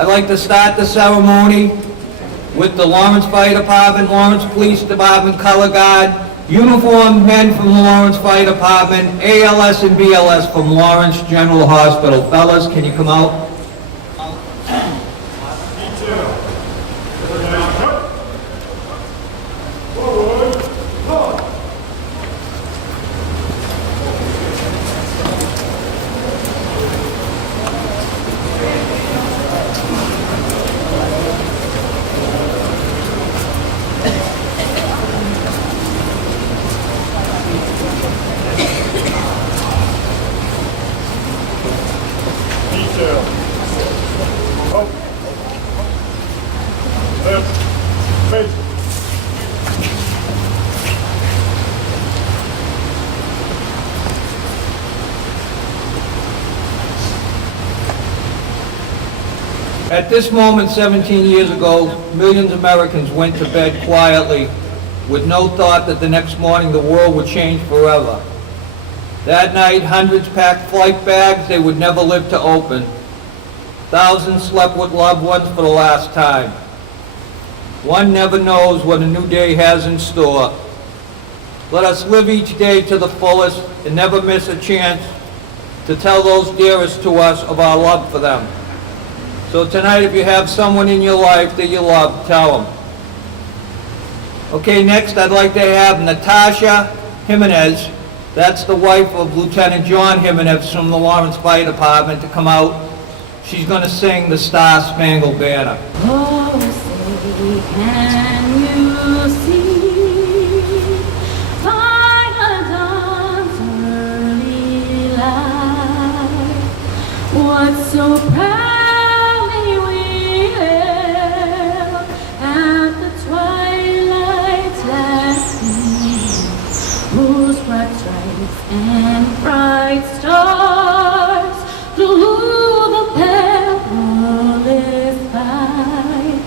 I'd like to start the ceremony with the Lawrence Fire Department, Lawrence Police Department, Color Guard, uniformed men from the Lawrence Fire Department, ALS and BLS from Lawrence General Hospital. Fellas, can you come out? At this moment, 17 years ago, millions of Americans went to bed quietly with no thought that the next morning the world would change forever. That night, hundreds packed flight bags they would never live to open. Thousands slept with loved ones for the last time. One never knows what a new day has in store. Let us live each day to the fullest and never miss a chance to tell those dearest to us of our love for them. So tonight, if you have someone in your life that you love, tell them. Okay, next I'd like to have Natasha Jimenez, that's the wife of Lieutenant John Jimenez from the Lawrence Fire Department, to come out. She's going to sing the Star Spangled Banner. Oh, say, can you see by the dawn's early light what so proudly we hailed at the twilight's last gleam, whose bright stripes and bright stars through the perilous fight,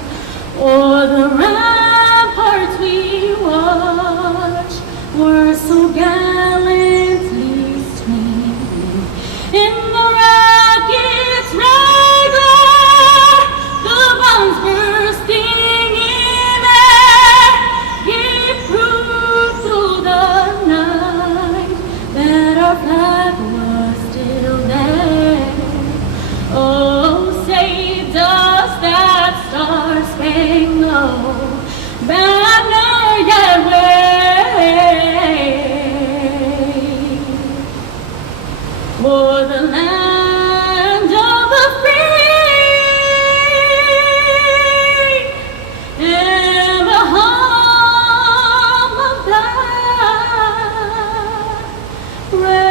o'er the ramparts we watched were so gallantly streaming. In the rocket's red glare, the bombs bursting in air gave proof through the night that our flag was still there. Oh, say does that star-spangled banner yet wave for the land of the free and the home of that race.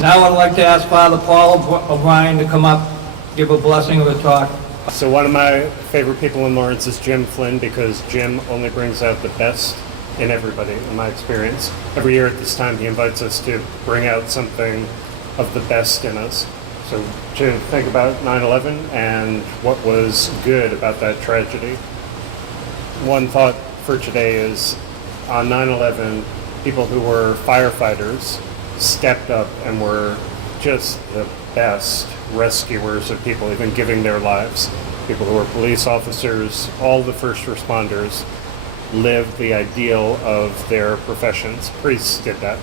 Now I'd like to ask Father Paul O'Brien to come up, give a blessing of a talk. So one of my favorite people in Lawrence is Jim Flynn, because Jim only brings out the best in everybody, in my experience. Every year at this time he invites us to bring out something of the best in us. So to think about 9/11 and what was good about that tragedy. One thought for today is on 9/11, people who were firefighters stepped up and were just the best rescuers of people, even giving their lives. People who were police officers, all the first responders lived the ideal of their professions. Priests did that.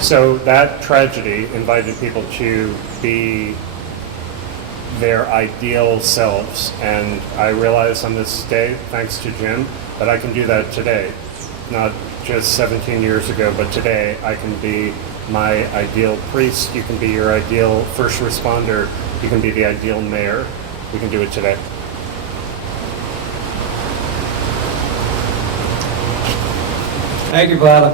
So that tragedy invited people to be their ideal selves, and I realize on this day, thanks to Jim, that I can do that today. Not just 17 years ago, but today I can be my ideal priest, you can be your ideal first responder, you can be the ideal mayor. We can do it today. Thank you, Father.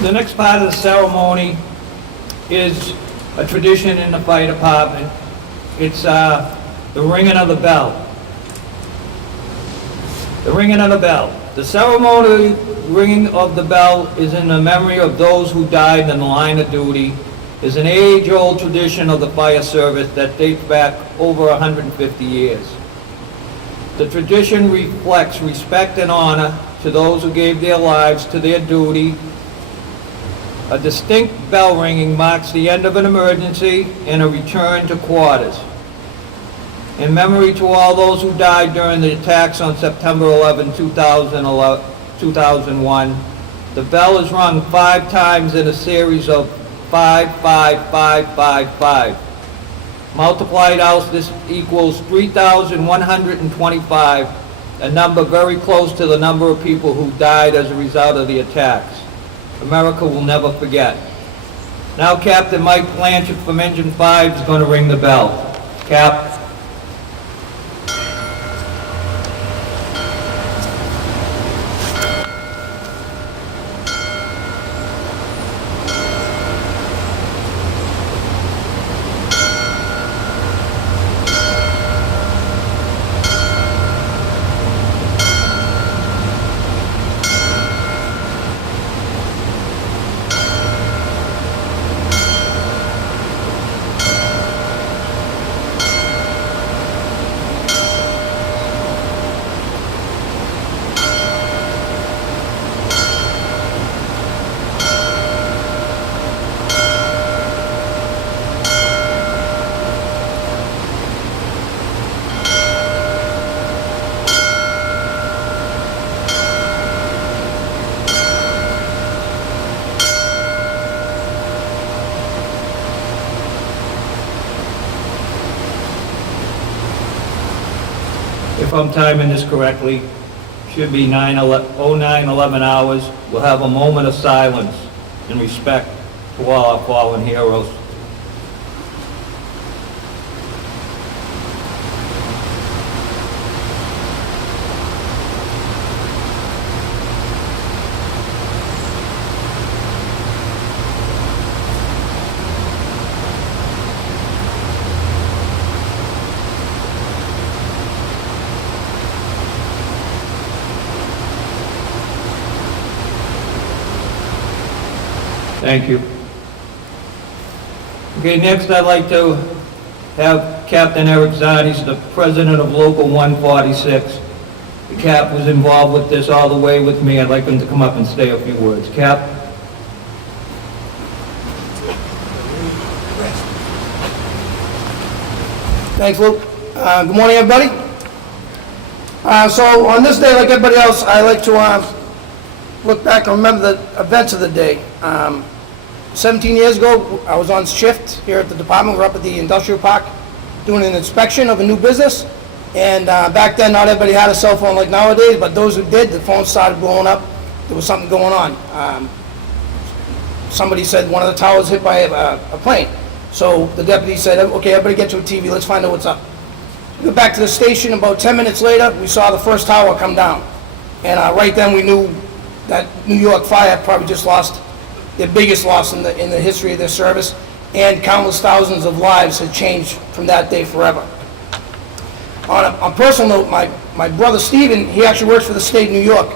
The next part of the ceremony is a tradition in the fire department. It's the ringing of the bell. The ringing of the bell. The ceremonial ringing of the bell is in the memory of those who died in the line of duty, is an age-old tradition of the fire service that dates back over 150 years. The tradition reflects respect and honor to those who gave their lives to their duty. A distinct bell ringing marks the end of an emergency and a return to quarters. In memory to all those who died during the attacks on September 11, 2001, the bell is rung 5 times in a series of 5, 5, 5, 5, 5. Multiplied out, this equals 3,125, a number very close to the number of people who died as a result of the attacks. America will never forget. Now Captain Mike Blanchard from Engine 5 is going to ring the bell. Cap. If I'm timing this correctly, should be 09:11 hours. We'll have a moment of silence in respect to all our fallen heroes. Thank you. Okay, next I'd like to have Captain Eric Zardes, the president of Local 146. The Cap was involved with this all the way with me. I'd like him to come up and say a few words. Cap? Thanks, Luke. Good morning, everybody. So on this day, like everybody else, I like to look back and remember the events of the day. 17 years ago, I was on shift here at the department. We're up at the industrial park doing an inspection of a new business. And back then, not everybody had a cell phone like nowadays, but those who did, the phone started blowing up. There was something going on. Somebody said one of the towers hit by a plane. So the deputy said, okay, everybody get to a TV, let's find out what's up. We went back to the station. About 10 minutes later, we saw the first tower come down. And right then we knew that New York Fire probably just lost their biggest loss in the history of their service, and countless thousands of lives had changed from that day forever. On a personal note, my brother Stephen, he actually works for the state of New York,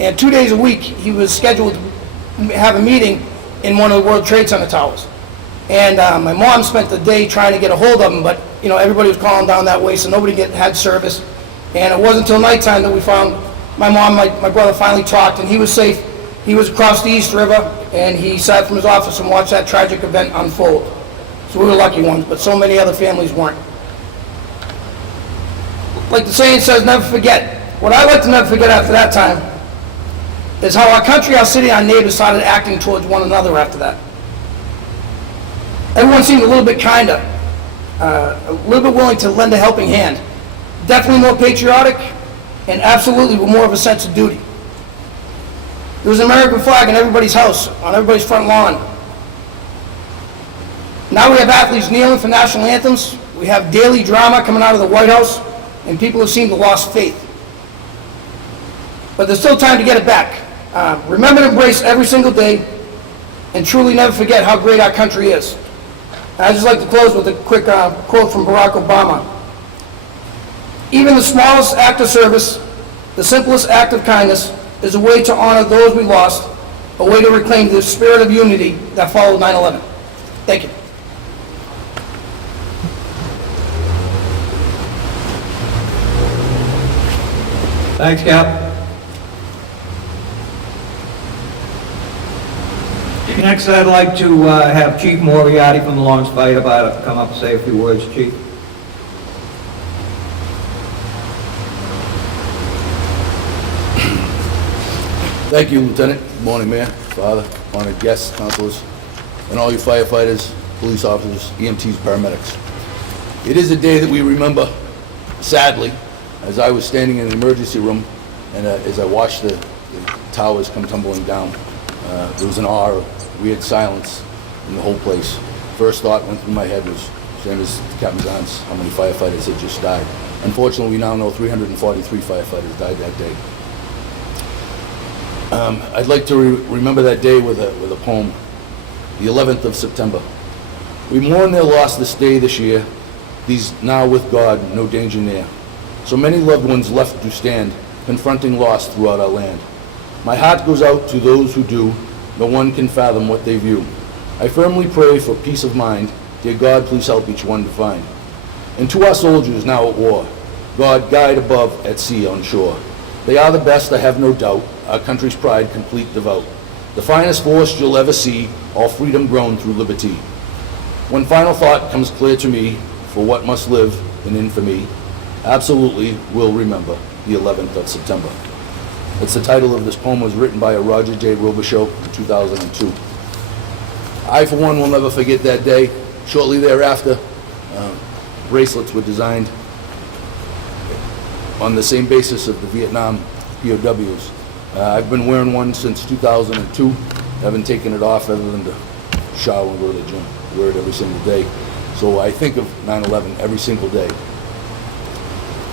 and 2 days a week he was scheduled to have a meeting in one of the World Trade Center towers. And my mom spent the day trying to get a hold of him, but everybody was calling down that way, so nobody had service. And it wasn't until nighttime that we found my mom, my brother finally talked, and he was safe. He was across the East River, and he sat from his office and watched that tragic event unfold. So we were lucky ones, but so many other families weren't. Like the saying says, never forget. What I like to never forget after that time is how our country, our city, our neighbors started acting towards one another after that. Everyone seemed a little bit kinder, a little bit willing to lend a helping hand. Definitely more patriotic, and absolutely with more of a sense of duty. There was an American flag in everybody's house, on everybody's front lawn. Now we have athletes kneeling for national anthems. We have daily drama coming out of the White House, and people have seemed to lost faith. But there's still time to get it back. Remember to embrace every single day, and truly never forget how great our country is. I'd just like to close with a quick quote from Barack Obama. Even the smallest act of service The simplest act of kindness is a way to honor those we lost, a way to reclaim the spirit of unity that followed 9/11. Thank you. Thanks, Cap. Next, I'd like to have Chief Moriarty from the Lawrence Fire Department come up and say a few words, Chief. Thank you, Lieutenant. Good morning, Mayor, Father, honored guests, councilors, and all you firefighters, police officers, EMTs, paramedics. It is a day that we remember, sadly, as I was standing in the emergency room and as I watched the towers come tumbling down. There was an awe of weird silence in the whole place. First thought went through my head was, same as Captain John's, how many firefighters had just died. Unfortunately, we now know 343 firefighters died that day. I'd like to remember that day with a poem, the 11th of September. We mourn their loss this day this year, these now with God, no danger near. So many loved ones left to stand, confronting loss throughout our land. My heart goes out to those who do, no one can fathom what they view. I firmly pray for peace of mind, dear God, please help each one to find. And to our soldiers now at war, God guide above, at sea, on shore. They are the best, I have no doubt, our country's pride, complete, devout. The finest force you'll ever see, all freedom grown through liberty. One final thought comes clear to me, for what must live in infamy, absolutely will remember the 11th of September. It's the title of this poem was written by a Roger J. Robichaux in 2002. I, for one, will never forget that day. Shortly thereafter, bracelets were designed on the same basis of the Vietnam POWs. I've been wearing one since 2002. I haven't taken it off other than to shower and go to the gym. I wear it every single day. So I think of 9/11 every single day.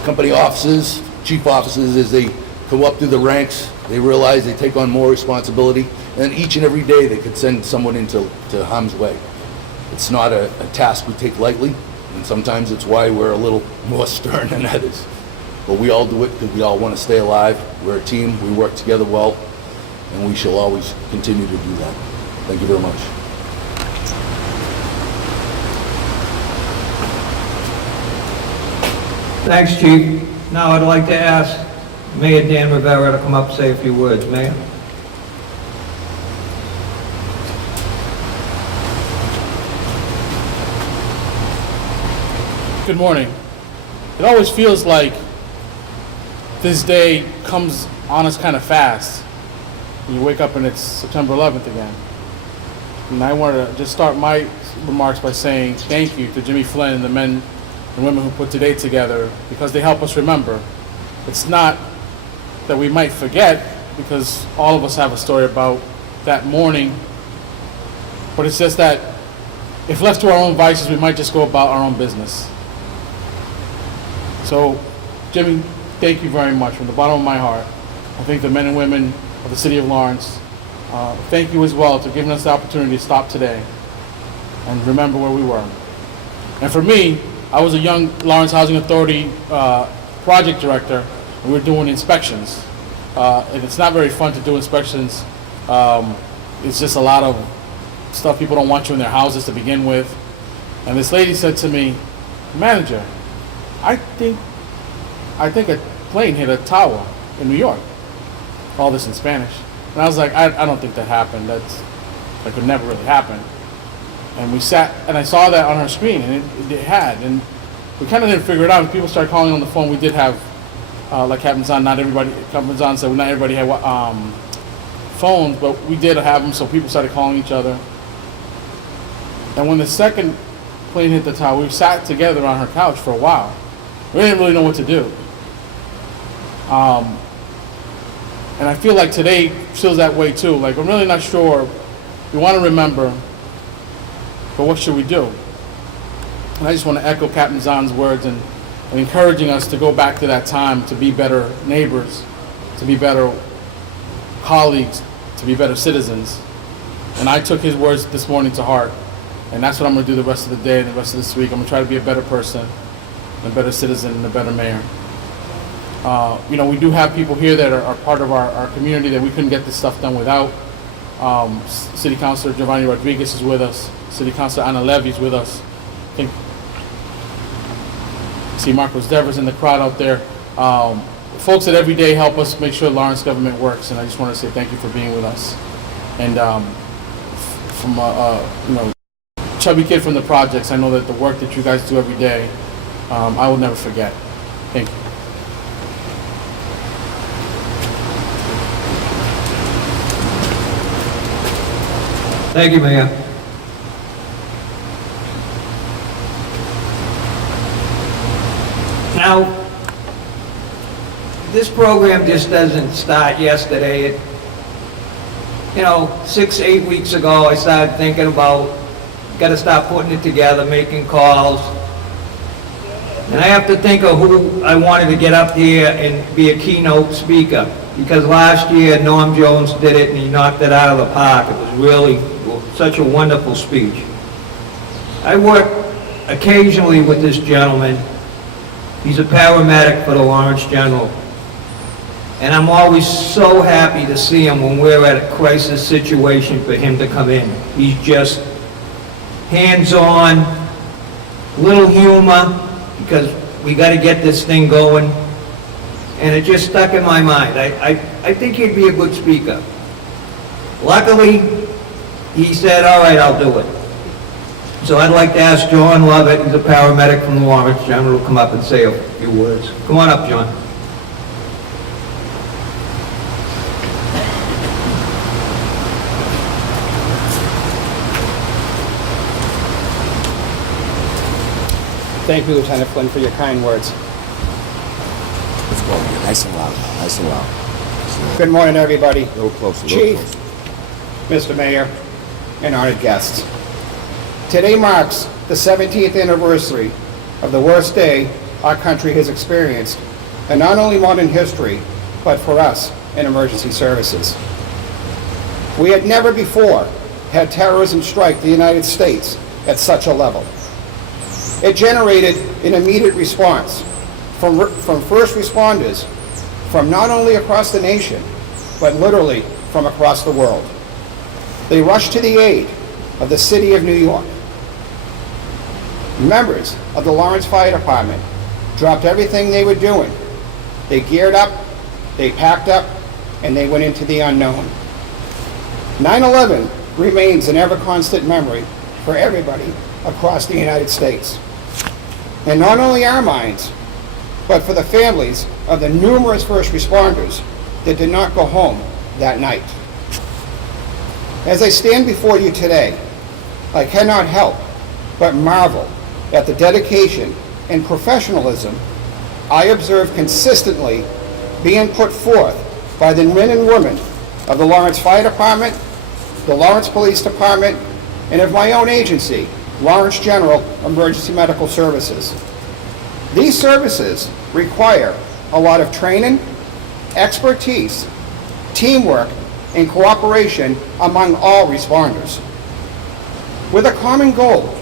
Company officers, chief officers, as they come up through the ranks, they realize they take on more responsibility, and each and every day they could send someone into harm's way. It's not a task we take lightly, and sometimes it's why we're a little more stern than others. But we all do it because we all want to stay alive. We're a team, we work together well, and we shall always continue to do that. Thank you very much. Thanks, Chief. Now I'd like to ask Mayor Dan Rivera to come up and say a few words. Mayor? Good morning. It always feels like this day comes on us kind of fast. And you wake up and it's September 11th again. And I wanted to just start my remarks by saying thank you to Jimmy Flynn and the men and women who put today together, because they help us remember. It's not that we might forget, because all of us have a story about that morning, but it's just that if left to our own vices, we might just go about our own business. So, Jimmy, thank you very much from the bottom of my heart. I thank the men and women of the city of Lawrence. Thank you as well for giving us the opportunity to stop today and remember where we were. And for me, I was a young Lawrence Housing Authority project director, and we were doing inspections. And it's not very fun to do inspections. It's just a lot of stuff. People don't want you in their houses to begin with. And this lady said to me, "Manager, I think a plane hit a tower in New York." All this in Spanish. And I was like, I don't think that happened. That could never really happen. And we sat, and I saw that on her screen, and it had. And we kind of didn't figure it out. When people started calling on the phone, we did have, like Captain Zahn, Captain Zahn said, not everybody had phones, but we did have them, so people started calling each other. And when the second plane hit the tower, we sat together on her couch for a while. We didn't really know what to do. And I feel like today feels that way too. Like, I'm really not sure. We want to remember, but what should we do? And I just want to echo Captain Zahn's words and encouraging us to go back to that time, to be better neighbors, to be better colleagues, to be better citizens. And I took his words this morning to heart. And that's what I'm going to do the rest of the day and the rest of this week. I'm going to try to be a better person, and a better citizen, and a better mayor. We do have people here that are part of our community that we couldn't get this stuff done without. City Councilor Giovanni Rodriguez is with us. City Councilor Ana Levy is with us. I think, see Marcos Devers in the crowd out there. Folks that every day help us make sure Lawrence government works, and I just want to say thank you for being with us. And from chubby kid from the projects, I know that the work that you guys do every day, I will never forget. Thank you. Thank you, Mayor. Now, this program just doesn't start yesterday. 6-8 weeks ago, I started thinking about, got to start putting it together, making calls. And I have to think of who I wanted to get up here and be a keynote speaker. Because last year, Norm Jones did it and he knocked it out of the park. It was really such a wonderful speech. I work occasionally with this gentleman. He's a paramedic for the Lawrence General. And I'm always so happy to see him when we're at a crisis situation for him to come in. He's just hands-on, little humor, because we got to get this thing going. And it just stuck in my mind. I think he'd be a good speaker. Luckily, he said, all right, I'll do it. So I'd like to ask John Lovett, he's a paramedic from the Lawrence General, to come up and say a few words. Come on up, John. Thank you, Lieutenant Flynn, for your kind words. Let's go. Nice and loud. Nice and loud. Good morning, everybody. A little closer. Chief, Mr. Mayor, and honored guests. Today marks the 17th anniversary of the worst day our country has experienced, in not only modern history, but for us in emergency services. We had never before had terrorism strike the United States at such a level. It generated an immediate response from first responders from not only across the nation, but literally from across the world. They rushed to the aid of the city of New York. Members of the Lawrence Fire Department dropped everything they were doing. They geared up, they packed up, and they went into the unknown. 9/11 remains an ever-constant memory for everybody across the United States. And not only our minds, but for the families of the numerous first responders that did not go home that night. As I stand before you today, I cannot help but marvel at the dedication and professionalism I observe consistently being put forth by the men and women of the Lawrence Fire Department, the Lawrence Police Department, and of my own agency, Lawrence General Emergency Medical Services. These services require a lot of training, expertise, teamwork, and cooperation among all responders, with a common goal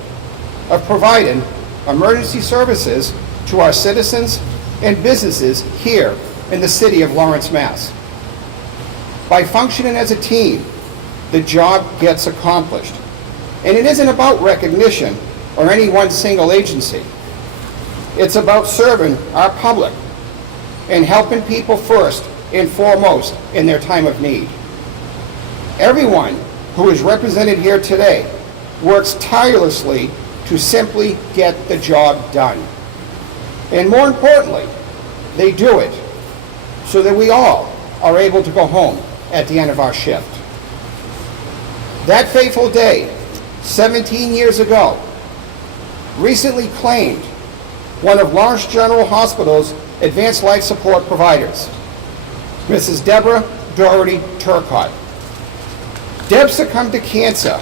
of providing emergency services to our citizens and businesses here in the city of Lawrence, Mass. By functioning as a team, the job gets accomplished. And it isn't about recognition or any one single agency. It's about serving our public and helping people first and foremost in their time of need. Everyone who is represented here today works tirelessly to simply get the job done. And more importantly, they do it so that we all are able to go home at the end of our shift. That fateful day, 17 years ago, recently claimed one of Lawrence General Hospital's advanced life support providers, Mrs. Deborah Doherty Turcott. Deb succumbed to cancer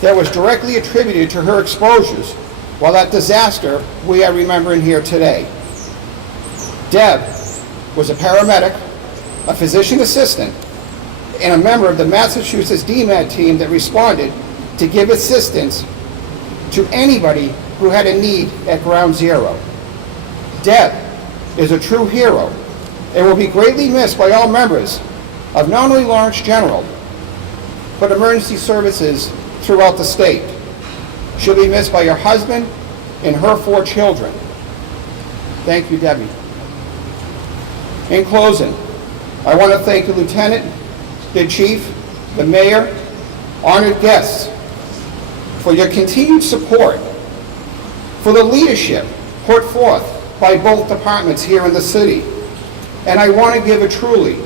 that was directly attributed to her exposures while that disaster we are remembering here today. Deb was a paramedic, a physician assistant, and a member of the Massachusetts DMAT team that responded to give assistance to anybody who had a need at Ground Zero. Deb is a true hero and will be greatly missed by all members of not only Lawrence General, but emergency services throughout the state. She'll be missed by her husband and her 4 children. Thank you, Debbie. In closing, I want to thank the lieutenant, the chief, the mayor, honored guests, for your continued support, for the leadership put forth by both departments here in the city. And I want to give a truly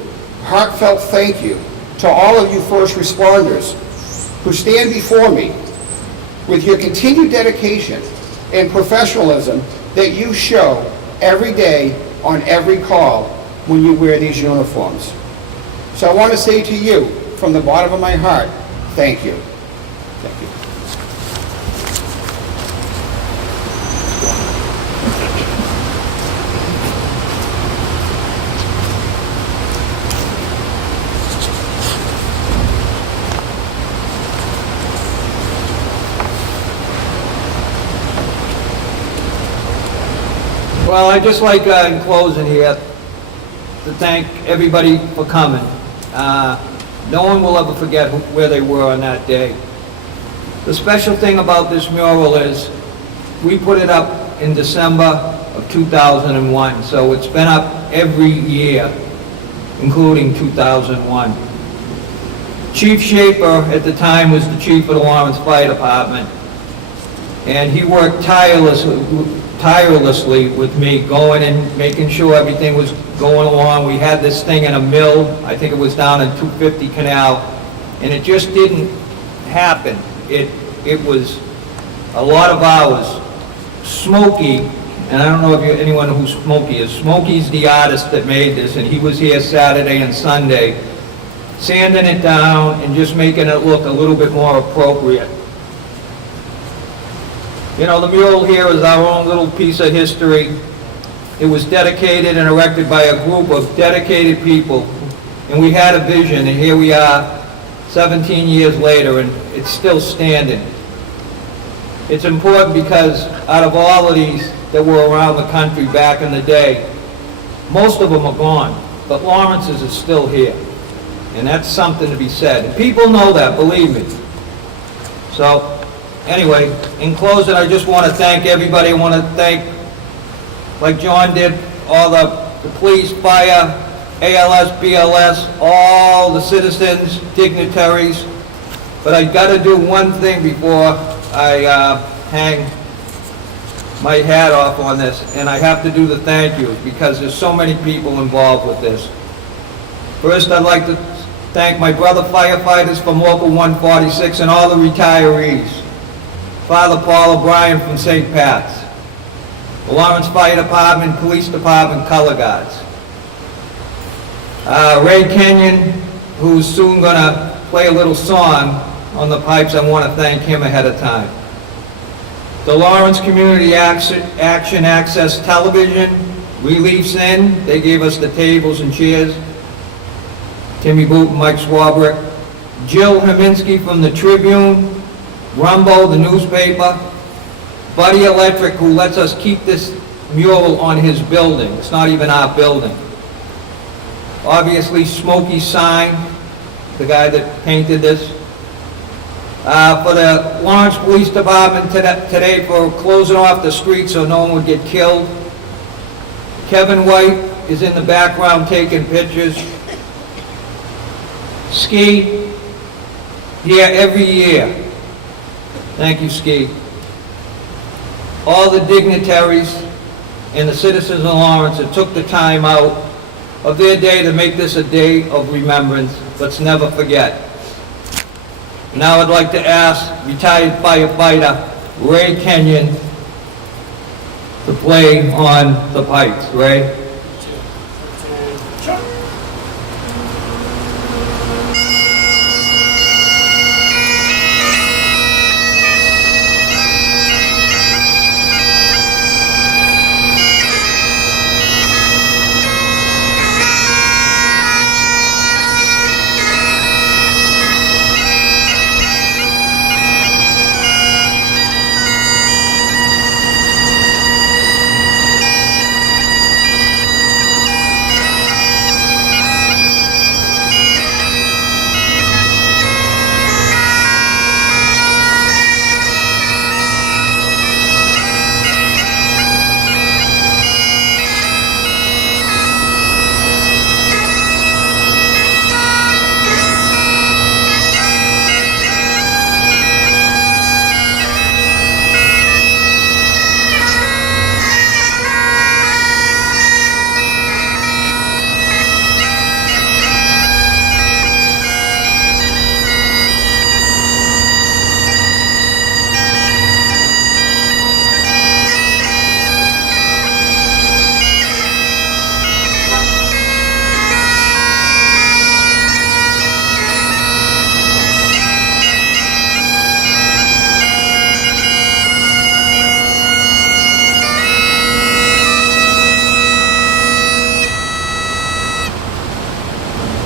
heartfelt thank you to all of you first responders who stand before me with your continued dedication and professionalism that you show every day on every call when you wear these uniforms. So I want to say to you, from the bottom of my heart, thank you. Thank you. Well, I'd just like, in closing here, to thank everybody for coming. No one will ever forget where they were on that day. The special thing about this mural is we put it up in December of 2001, so it's been up every year, including 2001. Chief Schaefer at the time was the chief of the Lawrence Fire Department, and he worked tirelessly with me, going and making sure everything was going along. We had this thing in a mill, I think it was down in 250 Canal, and it just didn't happen. It was a lot of hours. Smokey, and I don't know if anyone who Smokey is. Smokey's the artist that made this, and he was here Saturday and Sunday, sanding it down and just making it look a little bit more appropriate. You know, the mural here is our own little piece of history. It was dedicated and erected by a group of dedicated people, and we had a vision, and here we are 17 years later, and it's still standing. It's important because out of all of these that were around the country back in the day, most of them are gone, but Lawrence's is still here, and that's something to be said. And people know that, believe me. So, anyway, in closing, I just want to thank everybody. I want to thank, like John did, all the police, fire, ALS, BLS, all the citizens, dignitaries. But I got to do one thing before I hang my hat off on this, and I have to do the thank yous because there's so many people involved with this. First, I'd like to thank my brother firefighters from Local 146 and all the retirees. Father Paul O'Brien from St. Pat's, the Lawrence Fire Department, Police Department, Color Guards. Ray Kenyon, who's soon going to play a little song on the pipes, I want to thank him ahead of time. The Lawrence Community Action Access Television, Relief's In, they gave us the tables and chairs. Timmy Boot and Mike Swabrick. Jill Heminsky from the Tribune, Rumbo, the newspaper, Buddy Electric, who lets us keep this mural on his building. It's not even our building. Obviously, Smokey Sign, the guy that painted this. For the Lawrence Police Department today for closing off the street so no one would get killed. Kevin White is in the background taking pictures. Ski, here every year. Thank you, Ski. All the dignitaries and the citizens of Lawrence that took the time out of their day to make this a day of remembrance. Let's never forget. Now I'd like to ask retired firefighter Ray Kenyon to play on the pipes. Ray?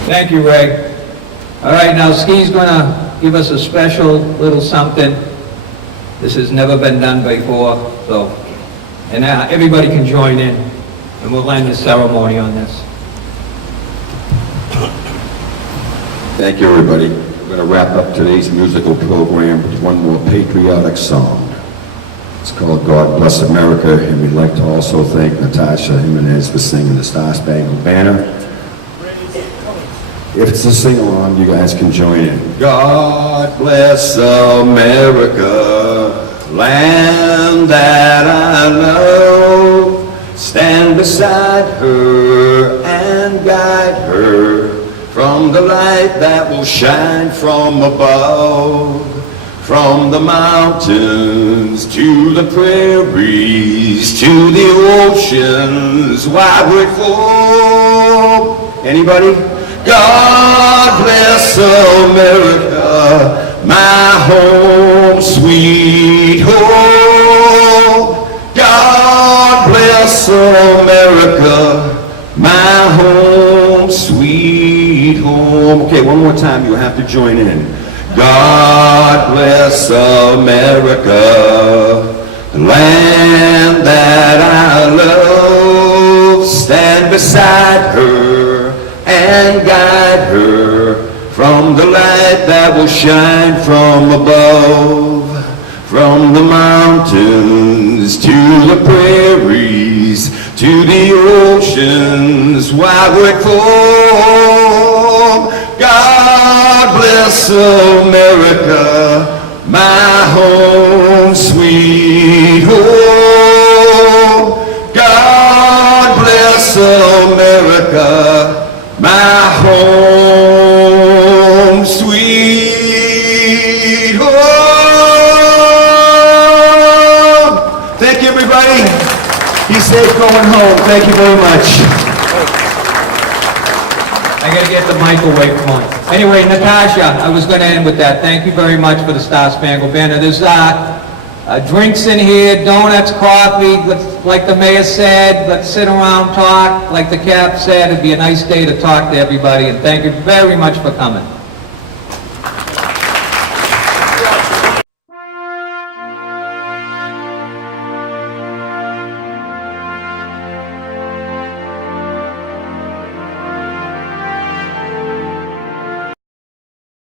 Thank you, Ray. All right, now Ski's gonna give us a special little something. This has never been done before, so, and everybody can join in, and we'll end the ceremony on this. Thank you, everybody. We're going to wrap up today's musical program with one more patriotic song. It's called God Bless America, and we'd like to also thank Natasha Jimenez for singing the Star Spangled Banner. If it's a sing-along, you guys can join in. God bless America, land that I love. Stand beside her and guide her from the light that will shine from above. From the mountains to the prairies to the oceans wide would flow. Anybody? God bless America, my home, sweet home. God bless America, my home, sweet home. Okay, one more time, you have to join in. God bless America, the land that I love. Stand beside her and guide her from the light that will shine from above. From the mountains to the prairies to the oceans wide flow. God bless America, my home, sweet home. God bless America, my home, sweet home. Thank you, everybody. Be safe going home. Thank you very much. I gotta get the mic away from him. Anyway, Natasha, I was gonna end with that. Thank you very much for the Star Spangled Banner. There's drinks in here, donuts, coffee. Like the mayor said, let's sit around, talk. Like the cap said, it'd be a nice day to talk to everybody. And thank you very much for coming.